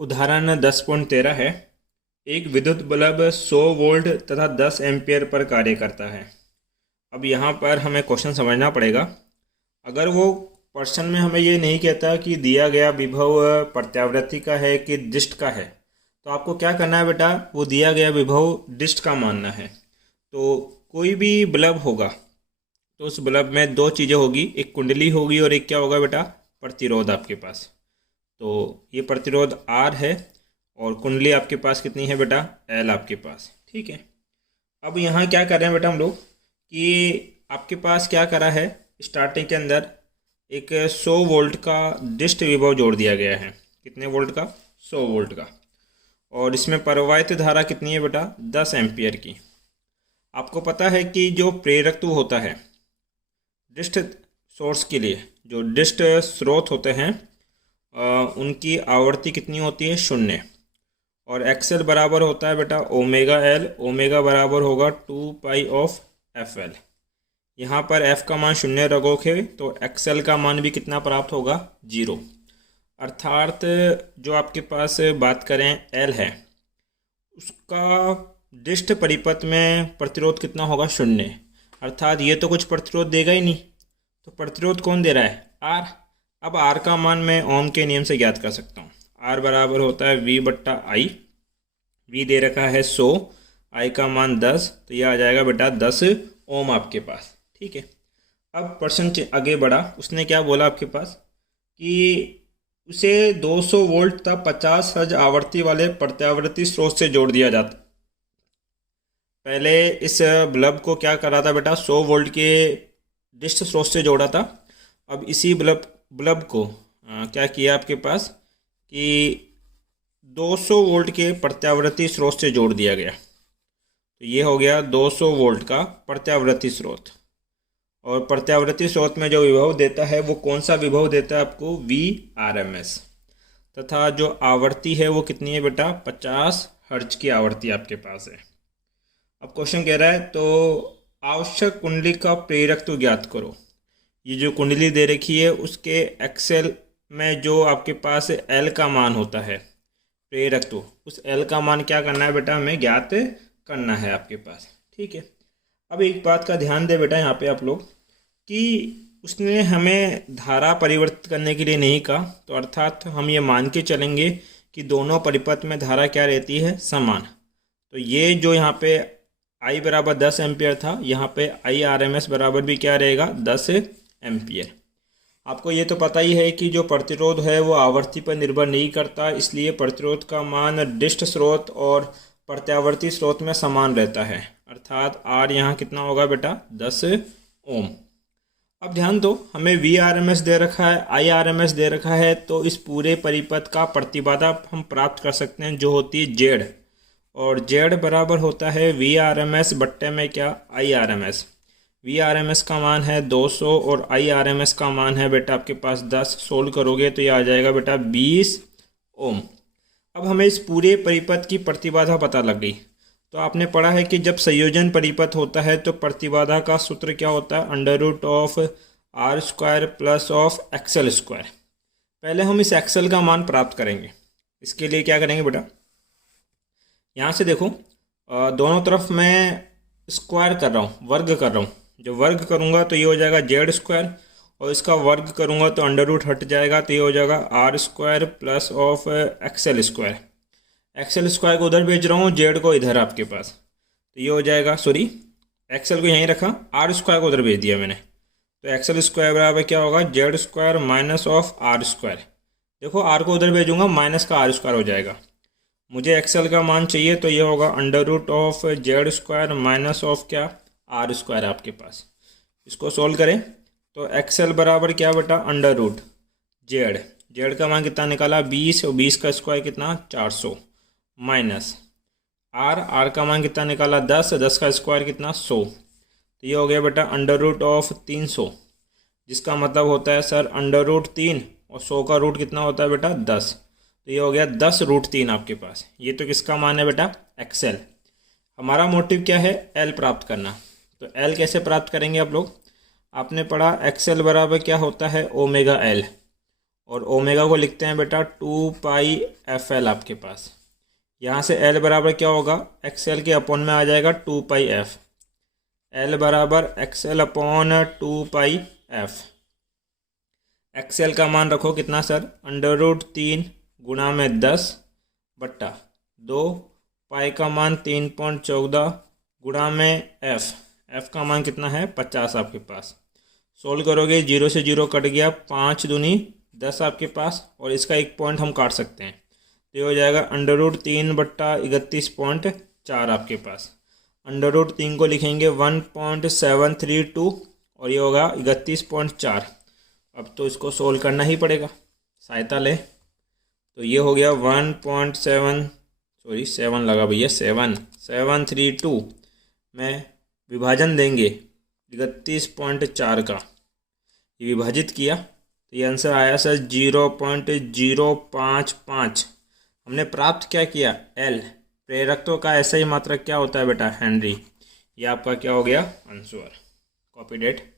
उदाहरण 10.13 है। एक विद्युत बल्ब 100 वोल्ट तथा 10 एम्पियर पर कार्य करता है। अब यहाँ पर हमें क्वेश्चन समझना पड़ेगा। अगर वो प्रश्न में हमें ये नहीं कहता कि दिया गया विभव प्रत्यावर्ती का है कि डिस्ट का है, तो आपको क्या करना है बेटा, वो दिया गया विभव डिस्ट का मानना है। तो कोई भी बल्ब होगा तो उस बल्ब में दो चीज़ें होगी, एक कुंडली होगी और एक क्या होगा बेटा, प्रतिरोध आपके पास। तो ये प्रतिरोध आर है और कुंडली आपके पास कितनी है बेटा, एल आपके पास। ठीक है। अब यहाँ क्या कर रहे हैं बेटा हम लोग कि आपके पास क्या करा है, स्टार्टिंग के अंदर एक 100 वोल्ट का डिस्ट विभव जोड़ दिया गया है। कितने वोल्ट का, 100 वोल्ट का। और इसमें प्रवाहित धारा कितनी है बेटा, 10 एम्पियर की। आपको पता है कि जो प्रेरकत्व होता है डिस्ट सोर्स के लिए, जो डिस्ट स्रोत होते हैं उनकी आवृत्ति कितनी होती है, 0। और एक्सएल बराबर होता है बेटा ओमेगा एल। ओमेगा बराबर होगा 2 पाई ऑफ एफ एल। यहाँ पर एफ का मान 0 रखोगे तो एक्सएल का मान भी कितना प्राप्त होगा, 0। अर्थात जो आपके पास बात करें एल है, उसका डिस्ट परिपथ में प्रतिरोध कितना होगा, 0। अर्थात ये तो कुछ प्रतिरोध देगा ही नहीं, तो प्रतिरोध कौन दे रहा है, आर। अब आर का मान मैं ओम के नियम से ज्ञात कर सकता हूँ। आर बराबर होता है वी बट्टा आई। वी दे रखा है 100, आई का मान 10, तो ये आ जाएगा बेटा 10 ओम आपके पास। ठीक है। अब प्रश्न आगे बढ़ा, उसने क्या बोला आपके पास कि उसे 200 वोल्ट तक 50 हर्ट्ज आवृत्ति वाले प्रत्यावर्ती स्रोत से जोड़ दिया जाता। पहले इस बल्ब को क्या करा था बेटा, 100 वोल्ट के डिस्ट स्रोत से जोड़ा था। अब इसी बल्ब को क्या किया आपके पास कि 200 वोल्ट के प्रत्यावर्ती स्रोत से जोड़ दिया गया। तो ये हो गया 200 वोल्ट का प्रत्यावर्ती स्रोत। और प्रत्यावर्ती स्रोत में जो विभव देता है वो कौन सा विभव देता है आपको, VRMS। तथा जो आवृत्ति है वो कितनी है बेटा, 50 हर्ट्ज की आवृत्ति आपके पास है। अब क्वेश्चन कह रहा है तो आवश्यक कुंडली का प्रेरकत्व ज्ञात करो। ये जो कुंडली दे रखी है उसके एक्सेल में जो आपके पास एल का मान होता है प्रेरकत्व, उस एल का मान क्या करना है बेटा, हमें ज्ञात करना है आपके पास। ठीक है। अब एक बात का ध्यान दे बेटा यहाँ पे आप लोग कि उसने हमें धारा परिवर्तित करने के लिए नहीं कहा, तो अर्थात हम ये मान के चलेंगे कि दोनों परिपथ में धारा क्या रहती है, समान। तो ये जो यहाँ पे I बराबर 10 एम्पियर था, यहाँ पे IRMS बराबर भी क्या रहेगा, 10 एम्पियर। आपको ये तो पता ही है कि जो प्रतिरोध है वो आवृत्ति पर निर्भर नहीं करता, इसलिए प्रतिरोध का मान डिस्ट स्रोत और प्रत्यावर्ती स्रोत में समान रहता है। अर्थात R यहाँ कितना होगा बेटा, 10 ओम। अब ध्यान दो, हमें VRMS दे रखा है, IRMS दे रखा है, तो इस पूरे परिपथ का प्रतिबाधा हम प्राप्त कर सकते हैं जो होती है Z। और Z बराबर होता है VRMS बट्टे में क्या, IRMS। VRMS का मान है 200 और IRMS का मान है बेटा आपके पास 10। सोल्व करोगे तो ये आ जाएगा बेटा 20 ओम। अब हमें इस पूरे परिपथ की प्रतिबाधा पता लग गई। तो आपने पढ़ा है कि जब संयोजन परिपथ होता है तो प्रतिबाधा का सूत्र क्या होता है, under root of R square plus of XL square. पहले हम इस एक्सएल का मान प्राप्त करेंगे। इसके लिए क्या करेंगे बेटा, यहाँ से देखो दोनों तरफ मैं स्क्वायर कर रहा हूँ, वर्ग कर रहा हूँ। जब वर्ग करूँगा तो ये हो जाएगा जेड स्क्वायर, और इसका वर्ग करूँगा तो अंडर रूट हट जाएगा, तो ये हो जाएगा R square plus of XL square. XL square को उधर भेज रहा हूँ, जेड को इधर आपके पास, तो ये हो जाएगा, सॉरी एक्सएल को यहीं रखा, आर स्क्वायर को उधर भेज दिया मैंने। तो एक्सएल स्क्वायर बराबर क्या होगा, Z square minus of R square. देखो आर को उधर भेजूंगा, माइनस का आर स्क्वायर हो जाएगा। मुझे एक्सएल का मान चाहिए तो ये होगा under root of Z square minus of क्या, आर स्क्वायर आपके पास। इसको सोल्व करें तो एक्सएल बराबर क्या बेटा, अंडर रूट जेड। जेड का मान कितना निकाला, 20, और 20 का स्क्वायर कितना, 400, माइनस आर का मान कितना निकाला, 10, 10 का स्क्वायर कितना, 100। तो ये हो गया बेटा अंडर रूट ऑफ 300, जिसका मतलब होता है सर अंडर रूट 3 और 100 का रूट कितना होता है बेटा, 10। तो ये हो गया 10 रूट 3 आपके पास। ये तो किसका मान है बेटा, एक्सएल। हमारा मोटिव क्या है, एल प्राप्त करना। तो एल कैसे प्राप्त करेंगे आप लोग, आपने पढ़ा एक्सएल बराबर क्या होता है, ओमेगा एल। और ओमेगा को लिखते हैं बेटा 2πfl आपके पास। यहाँ से L बराबर क्या होगा, XL के अपॉन में आ जाएगा 2πf। L बराबर XL अपॉन 2πf। XL का मान रखो कितना सर, √3 गुणा में 10 बट्टा 2, पाई का मान 3.14 गुणा में f का मान कितना है 50 आपके पास। सोल्व करोगे 0 से 0 कट गया, 5 दूनी 10 आपके पास, और इसका एक पॉइंट हम काट सकते हैं, तो ये हो जाएगा √3 बट्टा 31.4 आपके पास। √3 को लिखेंगे 1.732 और ये होगा 31.4। अब तो इसको सोल्व करना ही पड़ेगा, सहायता ले। तो ये हो गया 7 लगा भैया, 732 में विभाजन देंगे 31.4 का, ये विभाजित किया तो ये आंसर आया सर 0.055। हमने प्राप्त क्या किया, L। प्रेरकत्व का ऐसा ही मात्रक क्या होता है बेटा, हेनरी। ये आपका क्या हो गया आंसर। Copy date.